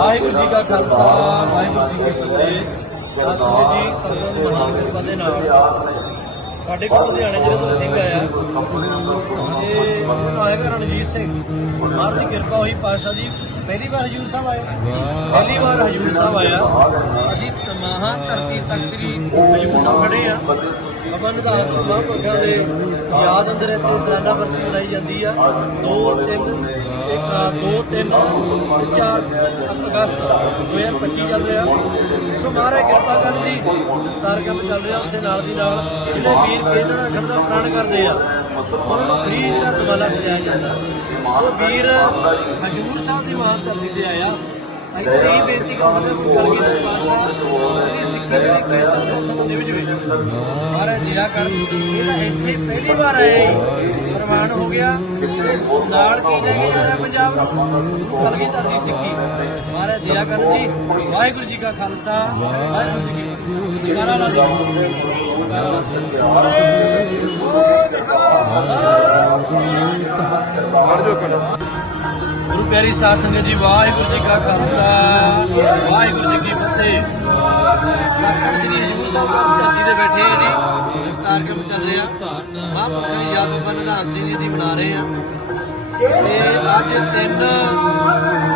ਵਾਹਿਗੁਰੂ ਜੀ ਕਾ ਖਾਲਸਾ, ਵਾਹਿਗੁਰੂ ਜੀ ਕੀ ਫਤਿਹ। ਅਸਲ ਜੀ ਸਰਦਾਰ ਦੀ ਮਹਾਨ ਕਿਰਪਾ ਦੇ ਨਾਲ। ਸਾਡੇ ਕੋਲ ਲੁਧਿਆਣੇ ਜਿਹੜੇ ਤੋਂ ਸਿੰਘ ਆਇਆ। ਤੇ ਉਹ ਆਏਗਾ ਰਣਜੀਤ ਸਿੰਘ। ਮਹਾਰਾਜ ਦੀ ਕਿਰਪਾ ਹੋਈ ਪਾਸ਼ਾ ਜੀ, ਪਹਿਲੀ ਵਾਰ ਹਜੂਰ ਸਾਹਿਬ ਆਏ। ਪਹਿਲੀ ਵਾਰ ਹਜੂਰ ਸਾਹਿਬ ਆਇਆ। ਅਸੀਂ ਤਮਾਹਾ ਧਰਤੀ ਤੱਕ ਸ੍ਰੀ ਹਜੂਰ ਸਾਹਿਬ ਖੜੇ ਆ ਅਮਨ ਨਿਧਾਨ ਸਭਾ ਮਹਾਂਪੁਰਖਾਂ ਦੇ ਯਾਦ ਅੰਦਰ ਇੱਥੇ ਸਲਾਨਾ ਵਰਸੀ ਮਨਾਈ ਜਾਂਦੀ ਆ। 2 3 ਇੱਕ 2 3 4 ਅਗਸਤ 2025 ਚੱਲ ਰਿਹਾ। ਸੋ ਮਹਾਰਾਜ ਕਿਰਪਾ ਕਰਨ ਦੀ ਦਸਤਾਰ ਕੰਮ ਚੱਲ ਰਿਹਾ ਉੱਥੇ ਨਾਲ ਦੀ ਨਾਲ। ਜਿਹੜੇ ਵੀਰ ਖੇਡਣਾ ਖੜਦਾ ਪ੍ਰਣ ਕਰਦੇ ਆ, ਉਹਨਾਂ ਨੂੰ ਫ੍ਰੀ ਦਾ ਦਵਾਲਾ ਸਜਾਇਆ ਜਾਂਦਾ। ਸੋ ਵੀਰ ਹਜੂਰ ਸਾਹਿਬ ਦੀ ਮਹਾਨ ਧਰਤੀ ਤੇ ਆਇਆ। ਅਸੀਂ ਤਾਂ ਬੇਨਤੀ ਕਰਦੇ ਹਾਂ ਕਿ ਕਲਗੀ ਦੇ ਪਾਸ਼ਾ ਜਿਹੜੀ ਸਿੱਖੀ ਦੇ ਵਿੱਚ ਵਿੱਚ ਮਹਾਰਾਜ ਦਿਆ ਕਰ ਇਹਦਾ ਇੱਥੇ ਪਹਿਲੀ ਵਾਰ ਆਇਆ ਪ੍ਰਮਾਣ ਹੋ ਗਿਆ ਨਾਲ ਕੀ ਲੈ ਕੇ ਜਾ ਪੰਜਾਬ ਨੂੰ ਕਲਗੀ ਧਰਤੀ ਸਿੱਖੀ ਮਹਾਰਾਜ ਦਿਆ ਕਰ ਜੀ ਵਾਹਿਗੁਰੂ ਜੀ ਕਾ ਖਾਲਸਾ, ਵਾਹਿਗੁਰੂ ਜੀ ਕੀ ਫਤਿਹ। ਜਗਾਰਾ ਲਾ ਗੁਰੂ ਪਿਆਰੀ ਸਾਧ ਸੰਗਤ ਜੀ, ਵਾਹਿਗੁਰੂ ਜੀ ਕਾ ਖਾਲਸਾ, ਵਾਹਿਗੁਰੂ ਜੀ ਕੀ ਫਤਿਹ। ਸੱਚਖੰਡ ਸ੍ਰੀ ਹਜੂਰ ਸਾਹਿਬ ਦੀ ਧਰਤੀ ਤੇ ਬੈਠੇ ਆ ਜੀ ਦਸਤਾਰ ਕੰਮ ਚੱਲ ਰਿਹਾ ਮਹਾਂਪੁਰਖਾਂ ਦੀ ਯਾਦ ਬੰਨ ਦਾ ਸਿੰਘ ਜੀ ਦੀ ਮਨਾ ਰਹੇ ਆ। ਤੇ ਅੱਜ 3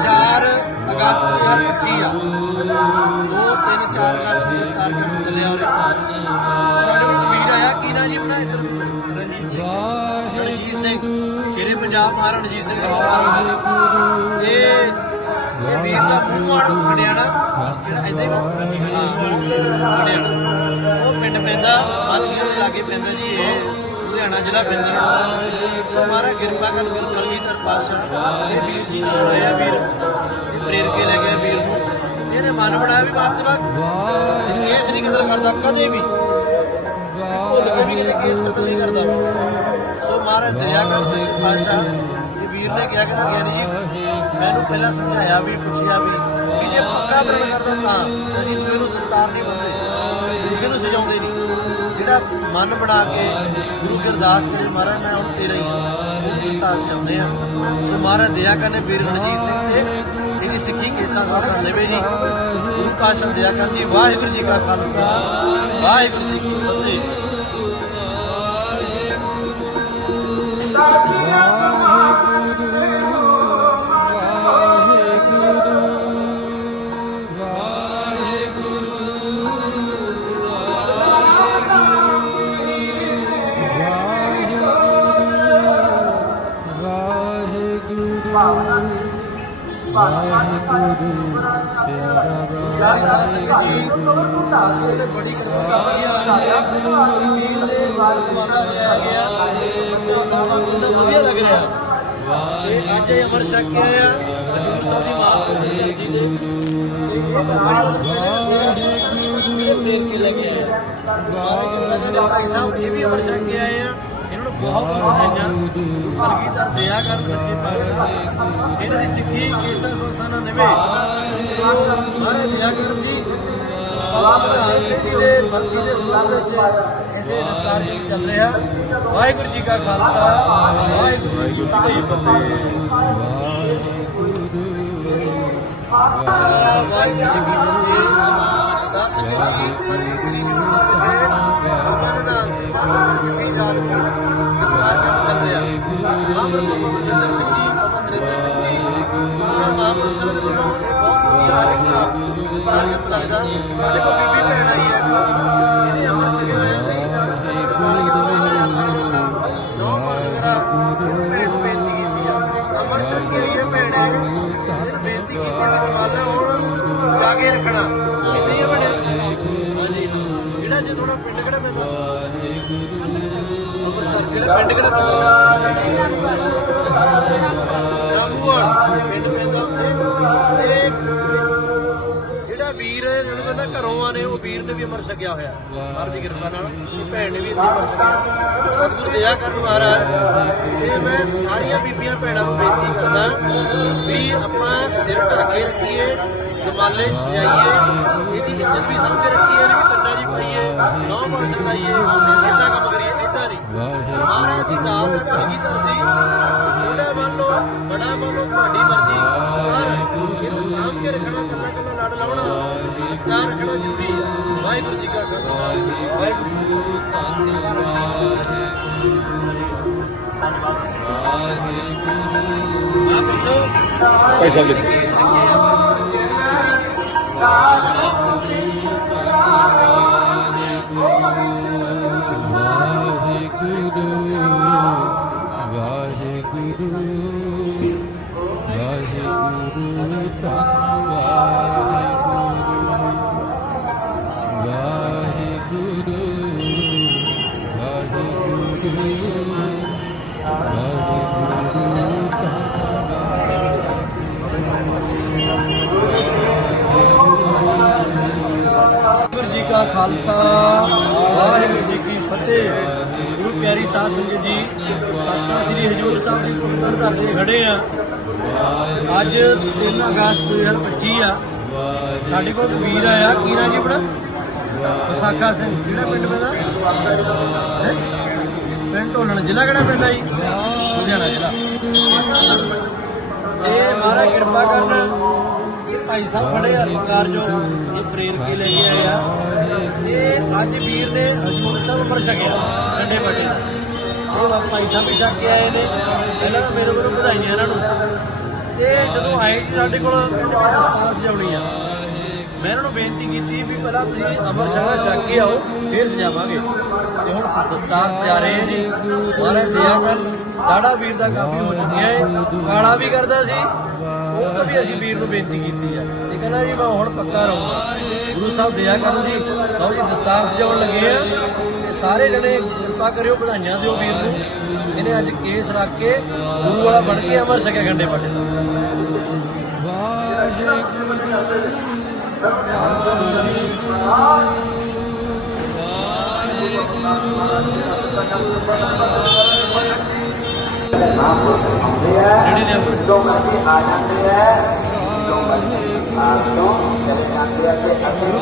4 ਅਗਸਤ 2025 ਆ। 2 3 4 ਅਗਸਤ ਦਸਤਾਰ ਕੰਮ ਚੱਲਿਆ ਉਰੇ ਸਾਡੇ ਕੋਲ ਵੀਰ ਆਇਆ, ਕੀ ਨਾ ਜੀ ਬਣਾ ਇੱਧਰ? ਸ਼ੇਰੇ ਪੰਜਾਬ ਮਹਾਰਾਣਾ ਰਣਜੀਤ ਸਿੰਘ ਵਾਹਿਗੁਰੂ ਤੇ ਇਹ ਵੀਰ ਦਾ ਮੂੰਹ ਮਾੜੂ ਜਿਹੜਾ ਇੱਥੇ ਖੜਿਆਣਾ ਉਹ ਪਿੰਡ ਪੈਂਦਾ ਮਾਛੀਆਂ ਦੇ ਲਾਗੇ ਪੈਂਦਾ ਜੀ ਇਹ। ਲੁਧਿਆਣਾ ਜ਼ਿਲ੍ਹਾ ਪੈਂਦਾ। ਸੋ ਮਹਾਰਾ ਕਿਰਪਾ ਕਰ ਗੁਰੂ ਕਲਗੀਧਰ ਪਾਤਸ਼ਾਹ ਇਹ ਵੀਰ ਜੀ ਨਾਲ ਵੀਰ। ਇਹ ਪ੍ਰੇਰ ਕੇ ਲੈ ਗਿਆ ਵੀਰ ਨੂੰ। ਇਹਨੇ ਮਨ ਬਣਾਇਆ ਵੀ ਬਾਤ ਬਾਤ ਕੇਸ ਨਹੀਂ ਕਦਰ ਕਰਦਾ ਕਦੇ ਵੀ। ਭੁੱਲ ਵੀ ਕਿਤੇ ਕੇਸ ਕਤਲ ਨਹੀਂ ਕਰਦਾ। ਸੋ ਮਹਾਰਾਜ ਦਰਿਆ ਕਰ ਪਾਸ਼ਾ ਇਹ ਵੀਰ ਨੇ ਕਿਹਾ ਕਿ ਗਿਆਨੀ ਜੀ, ਮੈਨੂੰ ਪਹਿਲਾਂ ਸਮਝਾਇਆ ਵੀ, ਪੁੱਛਿਆ ਵੀ, ਕਿ ਜੇ ਪੱਕਾ ਪ੍ਰਣ ਕਰਦਾ ਤਾਂ ਅਸੀਂ ਦੂਏ ਨੂੰ ਦਸਤਾਰ ਨਹੀਂ ਬੰਨਦੇ ਦੂਸਰੇ ਨੂੰ ਸਜਾਉਂਦੇ ਨਹੀਂ। ਜਿਹੜਾ ਮਨ ਬਣਾ ਕੇ ਗੁਰੂ ਕੀ ਕਰੇ, ਮਹਾਰਾਜ, ਮੈਂ ਹੁਣ ਤੇਰਾ ਹੀ ਦਸਤਾਰ ਸਜਾਉਂਦੇ ਆ। ਸੋ ਮਹਾਰਾਜ ਦਇਆ ਕਰਨੇ ਵੀਰ ਰਣਜੀਤ ਸਿੰਘ ਤੇ ਜਿਹੜੀ ਸਿੱਖੀ ਕੇਸਾਂ ਸਾਸਾਂ ਦੇਵੇ ਜੀ ਗੁਰੂ ਪਾਸ਼ਾ ਦਇਆ ਕਰਨੀ ਵਾਹਿਗੁਰੂ ਜੀ ਕਾ ਖਾਲਸਾ। ਵਾਹਿਗੁਰੂ ਜੀ ਕੀ ਫਤਿਹ। ਪਿਆਰੀ ਸਾਧ ਸੰਗਤ ਜੀ ਸਾਡੇ ਤੇ ਬੜੀ ਕਿਰਪਾ ਕਰ ਆ ਗਿਆ ਤੇ ਸਾਰਾ ਨੂੰ ਵਧੀਆ ਲੱਗ ਰਿਹਾ। ਤੇ ਅੱਜ ਇਹ ਅਮਰ ਛਕ ਆਇਆ। ਹਜੂਰ ਸਾਹਿਬ ਦੀ ਮਾਂ ਤੋਂ ਧਰਤੀ ਦੇ ਪ੍ਰੇਰ ਕੇ ਲੱਗੇ ਆਇਆ ਇਹ ਵੀ ਅਮਰ ਛਕ ਆਏ ਆ। ਇਹਨਾਂ ਨੂੰ ਬਹੁਤ ਵਧਾਈਆਂ ਕਲਗੀਧਰ ਦਇਆ ਕਰ ਸੱਚੇ ਪਾਤਸ਼ਾਹ ਇਹਨਾਂ ਦੀ ਸਿੱਖੀ, ਕੇਸਾਂ ਸੋਸਾਂ ਨਾ ਨਿਵੇ ਦਇਆ ਕਰ ਜੀ ਬਾਬਾ ਪ੍ਰਧਾਨ ਸਿੰਘ ਜੀ ਦੇ ਬਰਸੀ ਦੇ ਸਬੰਧ ਵਿੱਚ ਚੱਲ ਰਿਹਾ। ਵਾਹਿਗੁਰੂ ਜੀ ਕਾ ਖਾਲਸਾ ਵਾਹਿਗੁਰੂ ਜੀ ਕੀ ਫਤਿਹ। ਵਾਹਿਗੁਰੂ ਜੀ ਕੀ ਫਤਿਹ। ਸੱਚੀ ਸ੍ਰੀ ਪ੍ਰਧਾਨ ਸਿੰਘ ਜੀ ਦਸਤਾਰ ਚੱਲ ਰਿਹਾ ਸਿੰਘ ਸਿੰਘ ਬਹੁਤ ਵਧੀਆ ਦਸਤਾਰ ਸਾਡੇ ਕੋਲ ਬੀਬੀ ਭੈਣ ਆਈ ਹੈ ਬੇਨਤੀ ਕੀਤੀ ਮੇਰੇ ਹੁਣ ਸਜਾ ਕੇ ਰੱਖਣਾ ਕਿੰਨੀ ਹੈ ਬਣਿਆ ਹਾਂਜੀ ਜਿਹੜਾ ਜੇ ਥੋੜਾ ਪਿੰਡ ਕਿਹੜਾ ਪੈਂਦਾ ਅੰਮ੍ਰਿਤਸਰ ਕਿਹੜਾ ਪਿੰਡ ਕਿਹੜਾ ਪੈਂਦਾ ਰਾਮੂਵਾਲ ਪਿੰਡ ਪੈਂਦਾ ਕਹਿੰਦਾ ਘਰੋਂ ਆਨੇ ਉਹ ਵੀਰ ਨੇ ਵੀ ਅਮਰ ਛਕਿਆ ਹੋਇਆ। ਹਰ ਦੀ ਕਿਰਪਾ ਨਾਲ। ਭੈਣ ਨੇ ਵੀ ਅਮਰ ਛਕਿਆ। ਸਤਿਗੁਰੂ ਦਇਆ ਕਰਨ ਮਹਾਰਾਜ। ਤੇ ਮੈਂ ਸਾਰੀਆਂ ਬੀਬੀਆਂ ਭੈਣਾਂ ਨੂੰ ਬੇਨਤੀ ਕਰਦਾ ਵੀ ਆਪਾਂ ਸਿਰ ਢੱਕ ਕੇ ਰੱਖੀਏ ਦਮਾਲੇ ਸਜਾਈਏ ਇਹਦੀ ਇੱਜ਼ਤ ਵੀ ਸਮਝ ਕੇ ਰੱਖੀਏ ਵੀ ਕੰਨਾਂ ਜੀ ਪਾਈਏ ਨੌ ਮਾਰ ਸਕਾਈਏ ਇਦਾਂ ਕੰਮ ਕਰੀਏ ਇਦਾਂ ਨਹੀਂ। ਮਹਾਰਾਜ ਦੀ ਦਾਤ ਕਲਗੀ ਧਰਦੀ ਛੋਟਾ ਮੰਨ ਲਓ ਬੜਾ ਮੰਨ ਲਓ ਤੁਹਾਡੀ ਮਰਜ਼ੀ। ਪਰ ਇਹਨੂੰ ਸਾਂਭ ਕੇ ਰੱਖਣਾ ਕੱਲਾ ਲੜ ਲਾਉਣਾ। ਸਤਿਕਾਰ ਰੱਖਣਾ ਜ਼ਰੂਰੀ ਹੈ ਵਾਹਿਗੁਰੂ ਜੀ ਕਾ ਖਾਲਸਾ। ਵਾਹਿਗੁਰੂ ਪੁੱਛੋ ਭਾਈ ਸਾਹਿਬ ਲਿਖੋ ਵਾਹਿਗੁਰੂ ਵਾਹਿਗੁਰੂ ਵਾਹਿਗੁਰੂ ਧੰਨ ਖਾਲਸਾ, ਵਾਹਿਗੁਰੂ ਜੀ ਕੀ ਫਤਿਹ। ਗੁਰੂ ਪਿਆਰੀ ਸਾਧ ਸੰਗਤ ਜੀ ਸੱਚਖੰਡ ਸ੍ਰੀ ਹਜੂਰ ਸਾਹਿਬ ਦੀ ਪਵਿੱਤਰ ਧਰਤੀ ਤੇ ਖੜੇ ਆ। ਅੱਜ 3 ਅਗਸਤ 2025 ਆ। ਸਾਡੇ ਕੋਲ ਵੀਰ ਆਇਆ। ਕੀ ਨਾਂ ਜੀ ਆਪਣਾ? ਵਿਸਾਖਾ ਸਿੰਘ। ਕਿਹੜਾ ਪਿੰਡ ਪੈਂਦਾ? ਪਿੰਡ ਢੋਲਣ। ਜ਼ਿਲ੍ਹਾ ਕਿਹੜਾ ਪੈਂਦਾ ਜੀ? ਲੁਧਿਆਣਾ ਜ਼ਿਲ੍ਹਾ। ਇਹ ਮਹਾਰਾਜ ਕਿਰਪਾ ਕਰਨ ਭਾਈ ਸਾਹਿਬ ਖੜੇ ਆ ਸਰਕਾਰ ਜੋ ਪ੍ਰੇਰ ਕੇ ਲੈ ਕੇ ਆਏ ਤੇ ਅੱਜ ਵੀਰ ਨੇ ਹਜੂਰ ਸਾਹਿਬ ਅੰਮ੍ਰਿਤ ਛਕਿਆ ਠੰਡੇ ਬੱਟੇ ਇਹ ਵਾ- ਭਾਈ ਸਾਹਿਬ ਵੀ ਛਕ ਕੇ ਆਏ ਨੇ, ਪਹਿਲਾਂ ਤਾਂ ਮੇਰੇ ਵੱਲੋਂ ਵਧਾਈਆਂ ਇਹਨਾਂ ਨੂੰ। ਤੇ ਜਦੋਂ ਆਏ ਸੀ ਸਾਡੇ ਕੋਲ, ਕਹਿੰਦੇ ਮੈਂ ਦਸਤਾਰ ਸਜਾਉਣੀ ਆ। ਮੈਂ ਇਹਨਾਂ ਨੂੰ ਬੇਨਤੀ ਕੀਤੀ ਵੀ ਪਹਿਲਾਂ ਤੁਸੀਂ ਅੰਮ੍ਰਿਤ ਛਕਾ ਛਕ ਕੇ ਆਓ, ਫਿਰ ਸਜਾਵਾਂਗੇ। ਤੇ ਹੁਣ ਸ- ਦਸਤਾਰ ਸਜਾ ਰਹੇ ਆ ਜੀ ਮਹਾਰਾਜ ਦਇਆ ਕਰ ਸਾਡਾ ਵੀਰ ਦਾ ਕਾਫੀ ਹੋ ਚੁੱਕਿਆ ਹੈ ਕਾਲਾ ਵੀ ਕਰਦਾ ਸੀ। ਉਹ ਤੋਂ ਵੀ ਅਸੀਂ ਵੀਰ ਨੂੰ ਬੇਨਤੀ ਕੀਤੀ ਆ। ਇਹ ਕਹਿੰਦਾ ਜੀ, ਮੈਂ ਹੁਣ ਪੱਕਾ ਰਹੂੰਗਾ। ਗੁਰੂ ਸਾਹਿਬ ਦਇਆ ਕਰੋ ਜੀ ਲਓ ਜੀ ਦਸਤਾਰ ਸਜਾਉਣ ਲੱਗੇ ਆ। ਤੇ ਸਾਰੇ ਜਣੇ ਕਿਰਪਾ ਕਰਿਓ, ਵਧਾਈਆਂ ਦਿਓ ਵੀਰ ਨੂੰ। ਇਹਨੇ ਅੱਜ ਕੇਸ ਰੱਖ ਕੇ ਗੁਰੂ ਵਾਲਾ ਬਣ ਕੇ ਅਮਰ ਛਕਿਆ ਗੰਡੇ ਪਾਟੇ ਜਿਹੜੀ ਨੇ ਗੁਰੂ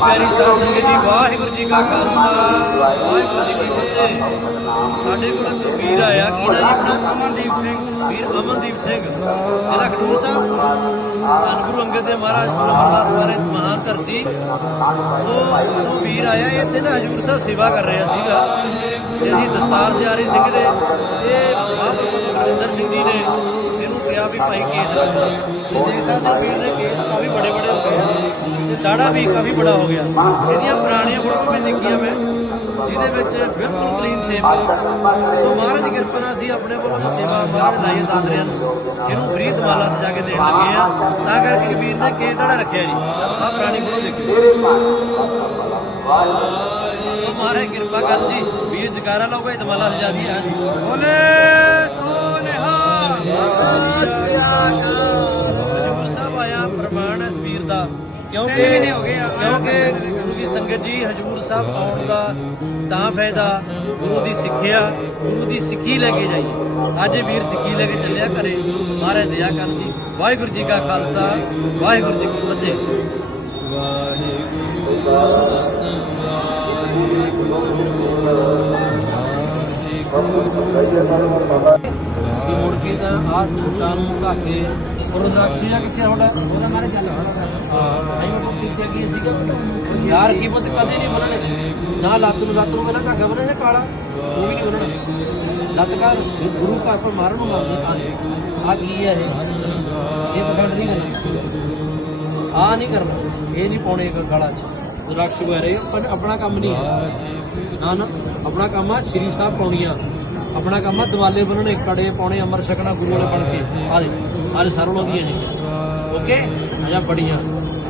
ਪਿਆਰੀ ਸਾਧ ਸੰਗਤ ਜੀ ਵਾਹਿਗੁਰੂ ਜੀ ਕਾ ਖਾਲਸਾ ਵਾਹਿਗੁਰੂ ਜੀ ਕੀ ਫਤਿਹ ਸਾਡੇ ਕੋਲ ਵੀਰ ਆਇਆ ਕੀ ਨਾ ਆਪਣਾ ਅਮਨਦੀਪ ਸਿੰਘ ਵੀਰ ਅਮਨਦੀਪ ਸਿੰਘ ਜਿਹੜਾ ਖਡੂਰ ਸਾਹਿਬ ਧੰਨ ਗੁਰੂ ਅੰਗਦ ਦੇਵ ਮਹਾਰਾਜ ਅਮਰਦਾਸ ਮਹਾਰਾਜ ਮਹਾਨ ਧਰਤੀ ਸੋ ਉਹ ਵੀਰ ਆਇਆ ਇਹ ਇੱਥੇ ਨਾ ਹਜੂਰ ਸਾਹਿਬ ਸੇਵਾ ਕਰ ਰਿਹਾ ਸੀਗਾ ਤੇ ਅਸੀਂ ਦਸਤਾਰ ਸਿਆਰੀ ਸਿੰਘ ਦੇ ਇਹ ਮਹਾਂਪੁਰਖ ਸਿੰਘ ਜੀ ਨੇ ਇਹਨੂੰ ਕਿਹਾ ਵੀ ਭਾਈ ਕੇਸ ਰੱਖ ਇਹ ਦੇਖ ਸਕਦੇ ਹੋ ਵੀਰ ਨੇ ਕੇਸ ਕਾਫੀ ਬੜੇ ਬੜੇ ਹੋ ਗਏ। ਤੇ ਦਾੜਾ ਵੀ ਕਾਫੀ ਬੜਾ ਹੋ ਗਿਆ। ਇਹਦੀਆਂ ਪੁਰਾਣੀਆਂ ਫੋਟੋਆਂ ਮੈਂ ਦੇਖੀਆਂ ਮੈਂ, ਜਿਹਦੇ ਵਿੱਚ ਬਿਲਕੁਲ ਕਲੀਨ ਸ਼ੇਪ ਸੋ ਮਹਾਰਾਜ ਦੀ ਕਿਰਪਾ ਨਾਲ ਅਸੀਂ ਆਪਣੇ ਵੱਲੋਂ ਸੇਵਾ ਮਹਾਰਾਜ ਨੇ ਦਾਦਰਿਆਂ ਨੂੰ, ਇਹਨੂੰ ਬਰੀਤ ਮਾਲਾ ਸਜਾ ਕੇ ਦੇਣ ਲੱਗੇ ਆ ਤਾਂ ਕਰਕੇ ਵੀਰ ਨੇ ਕੇਸ ਦਾੜਾ ਰੱਖਿਆ ਜੀ। ਆਹ ਪੁਰਾਣੀ ਫੋਟੋ ਦੇਖੋ। ਸੋ ਮਹਾਰਾਜ ਕਿਰਪਾ ਕਰ ਜੀ, ਵੀਰ ਜਕਾਰਾ ਲਾਓ ਭਾਈ ਦਮਾਲਾ ਸਜਾ ਦੀ ਆ ਜੀ ਬੋਲੇ ਹਜੂਰ ਸਾਹਿਬ ਆਇਆ ਪ੍ਰਮਾਣ ਹੈ ਇਸ ਵੀਰ ਦਾ। ਕਿਉਂਕਿ ਕਿਉਂਕਿ ਗੁਰੂ ਦੀ ਸੰਗਤ ਜੀ ਹਜੂਰ ਸਾਹਿਬ ਆਉਣ ਦਾ ਤਾਂ ਫਾਇਦਾ ਗੁਰੂ ਦੀ ਸਿੱਖਿਆ ਗੁਰੂ ਦੀ ਸਿੱਖੀ ਲੈ ਕੇ ਜਾਈਏ। ਅੱਜ ਵੀਰ ਸਿੱਖੀ ਲੈ ਕੇ ਚੱਲਿਆ ਘਰੇ। ਮਹਾਰਾਜ ਦਇਆ ਕਰਨ ਜੀ ਵਾਹਿਗੁਰੂ ਜੀ ਕਾ ਖਾਲਸਾ ਵਾਹਿਗੁਰੂ ਜੀ ਕੀ ਫਤਿਹ। ਕਿ ਮੁੜ ਕੇ ਤਾਂ ਆਹ ਸੂਟਾਂ ਨੂੰ ਧਾ ਕੇ ਉਹ ਰਾਖੀ ਦਾ ਕਿੱਥੇ ਹੋਣਾ ਉਹਦਾ ਮਾਰੇ ਚੱਲ ਉਹ ਕਿੱਥੇ ਕੀ ਸੀਗਾ ਯਾਰ ਕੀ ਪਤ ਕਦੇ ਨਹੀਂ ਬੋਲਣੇ ਨਾ ਲੱਤ ਨੂੰ ਲੱਤ ਨੂੰ ਪਹਿਲਾਂ ਧਾਗਾ ਬੰਨਣਾ ਕਾਲਾ? ਉਹ ਵੀ ਨਹੀਂ ਬੋਲਣਾ ਲੱਤ ਕਾ ਗੁਰੂ ਘਰ ਪਰ ਮਾਰਨ ਨੂੰ ਮੰਗਦੇ ਆ ਕੀ ਹੈ ਇਹ? ਇਹ ਪਕੜ ਨਹੀਂ ਕਰਨਾ। ਆ ਨਹੀਂ ਕਰਨਾ। ਇਹ ਨਹੀਂ ਪਾਉਣੇ ਇੱਕ ਗਲਾ ਚ। ਰਕਸ਼ ਵਗੈਰਾ ਪਰ ਆਪਣਾ ਕੰਮ ਨਹੀਂ। ਹੈ। ਨਾ ਨਾ। ਆਪਣਾ ਕੰਮ ਆ ਸ਼੍ਰੀ ਸਾਹਿਬ ਪਾਉਣੀਆਂ। ਆਪਣਾ ਕੰਮ ਆ, ਦਿਵਾਲੇ ਬੰਨਣੇ ਕੜੇ ਪਾਉਣੇ, ਅਮਰ ਛਕਣਾ, ਗੁਰੂ ਵਾਲੇ ਬਣ ਕੇ। ਆ ਦੇ ਆ ਸਰਲ ਹੁੰਦੀਆਂ ਨੇ ਓਕੇ? ਆਜਾ ਬੜੀਆਂ।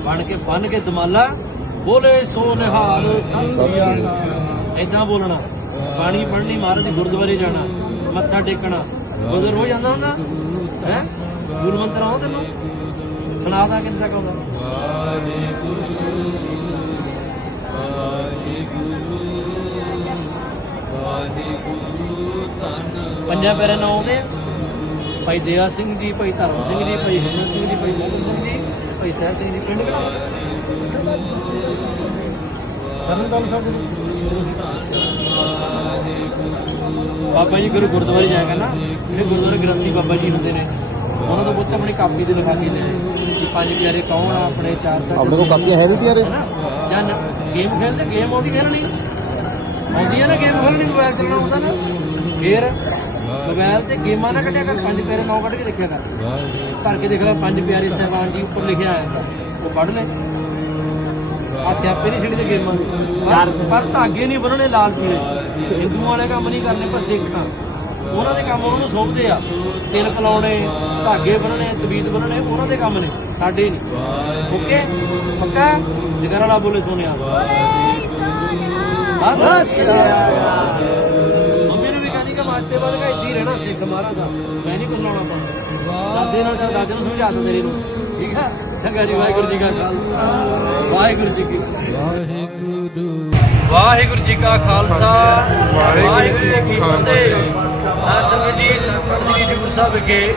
ਬਣ ਕੇ ਬੰਨ ਕੇ ਦਮਾਲਾ ਬੋਲੇ ਸੋ ਨਿਹਾਲ ਇਦਾਂ ਬੋਲਣਾ। ਬਾਣੀ ਪੜ੍ਹਨੀ, ਮਹਾਰਾਜ ਦੇ ਗੁਰਦੁਆਰੇ ਜਾਣਾ, ਮੱਥਾ ਟੇਕਣਾ। ਗੁਜ਼ਰ ਹੋ ਜਾਂਦਾ ਹੁੰਦਾ? ਹੈ? ਗੁਰੂ ਮੰਤਰ ਆਉ ਤੈਨੂੰ? ਸੁਣਾਦਾ ਕਿੰਨੇ ਤੱਕ ਆਉਂਦਾ? ਪੰਜਾਂ ਪੈਰਾਂ ਨਾਲ ਆਉਂਦੇ ਆ। ਭਾਈ ਦਇਆ ਸਿੰਘ ਜੀ ਭਾਈ ਧਰਮ ਸਿੰਘ ਜੀ ਭਾਈ ਹਿੰਮਤ ਸਿੰਘ ਜੀ ਭਾਈ ਮੋਹਨ ਸਿੰਘ ਜੀ ਭਾਈ ਸਾਹਿਬ ਸਿੰਘ ਜੀ ਪਿੰਡ ਤਰਨਤਾਰਨ ਸਾਹਿਬ ਜੀ ਬਾਬਾ ਜੀ ਗੁਰੂ ਗੁਰਦੁਆਰੇ ਜਾਇਆ ਕਰਨਾ। ਇਹ ਗੁਰਦੁਆਰੇ ਗ੍ਰੰਥੀ ਬਾਬਾ ਜੀ ਹੁੰਦੇ ਨੇ ਉਹਨਾਂ ਤੋਂ ਪੁੱਛ ਆਪਣੀ ਕਾਪੀ ਤੇ ਲਿਖਾ ਕੇ ਲੈ ਕਿ ਪੰਜ ਪਿਆਰੇ ਕੌਣ ਆ ਆਪਣੇ ਚਾਰ ਸੱਤ ਆਪਣੇ ਕੋਲ ਕਾਪੀਆਂ ਹੈ ਨਹੀਂ ਹੈਨਾ? ਜਾਂ ਗੇਮ ਖੇਡਦੇ ਗੇਮ ਆਉਂਦੀ ਖੇਲਣੀ ਆਉਂਦੀ ਹੈ ਨਾ ਗੇਮ ਖੇਲਣੀ ਮੋਬਾਈਲ ਚੱਲਣਾ ਆਉਂਦਾ ਨਾ? ਫੇਰ ਮੋਬਾਈਲ ਤੇ ਗੇਮਾਂ ਨਾ ਕੱਢਿਆ ਕਰ ਪੰਜ ਪਿਆਰੇ ਨੌ ਕੱਢ ਕੇ ਦੇਖਿਆ ਕਰ। ਭਰ ਕੇ ਦੇਖ ਲੈ ਪੰਜ ਪਿਆਰੇ ਸਹਿਬਾਨ ਜੀ ਉੱਪਰ ਲਿਖਿਆ ਹੈ। ਉਹ ਪੜ੍ਹ ਲੈ। ਆ ਸਿਆਪੇ ਨਹੀਂ ਛੱਡੀ ਤੇ ਗੇਮਾਂ ਪਰ ਪਰ ਧਾਗੇ ਨਹੀਂ ਬੰਨਣੇ ਲਾਲ ਪੀਲੇ। ਹਿੰਦੂਆਂ ਵਾਲੇ ਕੰਮ ਨਹੀਂ ਕਰਨੇ ਪਰ ਸਿੱਖਾਂ। ਉਹਨਾਂ ਦੇ ਕੰਮ ਉਹਨਾਂ ਨੂੰ ਸੌਂਪਦੇ ਆ। ਤਿਲਕ ਲਾਉਣੇ ਧਾਗੇ ਬੰਨਣੇ ਤਵੀਤ ਬੰਨਣੇ ਉਹਨਾਂ ਦੇ ਕੰਮ ਨੇ ਸਾਡੇ ਨਹੀਂ। ਓਕੇ? ਪੱਕਾ? ਜਿਗਰ ਵਾਲਾ ਬੋਲੇ ਨੂੰ ਵੀ ਕਿ ਮਾਤੇ ਬਾਅਦ ਕਾ ਇੱਦੀ ਰਹਿਣਾ ਸਿੱਖ ਮਹਾਰਾਜ ਦਾ। ਮੈਂ ਨਹੀਂ ਬੁਲਾਉਣਾ ਪਾਉਂਦਾ ਦਾਦੇ ਨਾਲ ਦਾਦੇ ਨੂੰ ਸਮਝਾ ਦੋ ਮੇਰੇ ਨੂੰ। ਠੀਕ ਆ ਚੰਗਾ ਜੀ ਵਾਹਿਗੁਰੂ ਜੀ ਕਾ ਖਾਲਸਾ। ਵਾਹਿਗੁਰੂ ਜੀ ਕੀ ਵਾਹਿਗੁਰੂ ਵਾਹਿਗੁਰੂ ਜੀ ਕਾ ਖਾਲਸਾ। ਵਾਹਿਗੁਰੂ ਜੀ ਕੀ ਫਤਿਹ। ਸਾਧ ਸੰਗਤ ਜੀ ਸਤਿਗੁਰੂ ਸ੍ਰੀ ਹਜ਼ੂਰ ਸਾਹਿਬ ਵਿਖੇ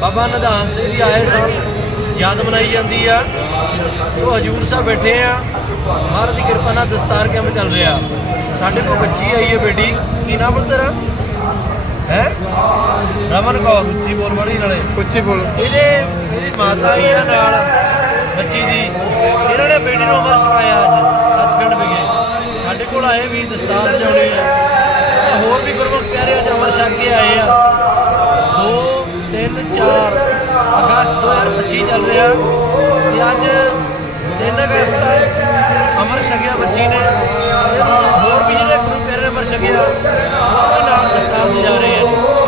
ਬਾਬਾ ਨਿਧਾਨ ਸਿੰਘ ਜੀ ਆਏ ਸਨ। ਯਾਦ ਮਨਾਈ ਜਾਂਦੀ ਆ। ਸੋ ਹਜ਼ੂਰ ਸਾਹਿਬ ਬੈਠੇ ਆ। ਮਹਾਰਾਜ ਦੀ ਕਿਰਪਾ ਨਾਲ ਦਸਤਾਰ ਕੈਂਪ ਚੱਲ ਰਿਹਾ? ਸਾਡੇ ਕੋਲ ਬੱਚੀ ਆਈ ਹੈ ਬੇਟੀ। ਕੀ ਨਾਮ ਹੈ ਤੇਰਾ? ਹੈ? ਰਮਨ ਕੌਰ ਉੱਚੀ ਬੋਲ ਬੜੀ ਨਾਲੇ। ਉੱਚੀ ਬੋਲ। ਇਹਦੇ ਇਹਦੀ ਮਾਤਾ ਹੀ ਆ ਨਾਲ ਬੱਚੀ ਦੀ। ਇਹਨਾਂ ਨੇ ਬੇਟੀ ਨੂੰ ਅਮਰ ਸਿਖਾਇਆ ਅੱਜ ਸੱਚਖੰਡ ਵਿਖੇ। ਸਾਡੇ ਕੋਲ ਆਏ ਵੀ ਦਸਤਾਰ ਸਜਾਉਣੀ ਆ। ਹੋਰ ਵੀ ਗੁਰਮੁਖ ਪਿਆਰੇ ਅੱਜ ਅਮਰ ਛਕ ਕੇ ਆਏ ਆ। 2 3 4 ਅਗਸਤ 2025 ਚੱਲ ਰਿਹਾ। ਤੇ ਅੱਜ 3 ਅਗਸਤ ਅਮਰ ਛਕਿਆ ਬੱਚੀ ਨੇ। ਗੁਰੂ ਪਿਆਰੇ ਨੇ ਅਮਰ ਛਕਿਆ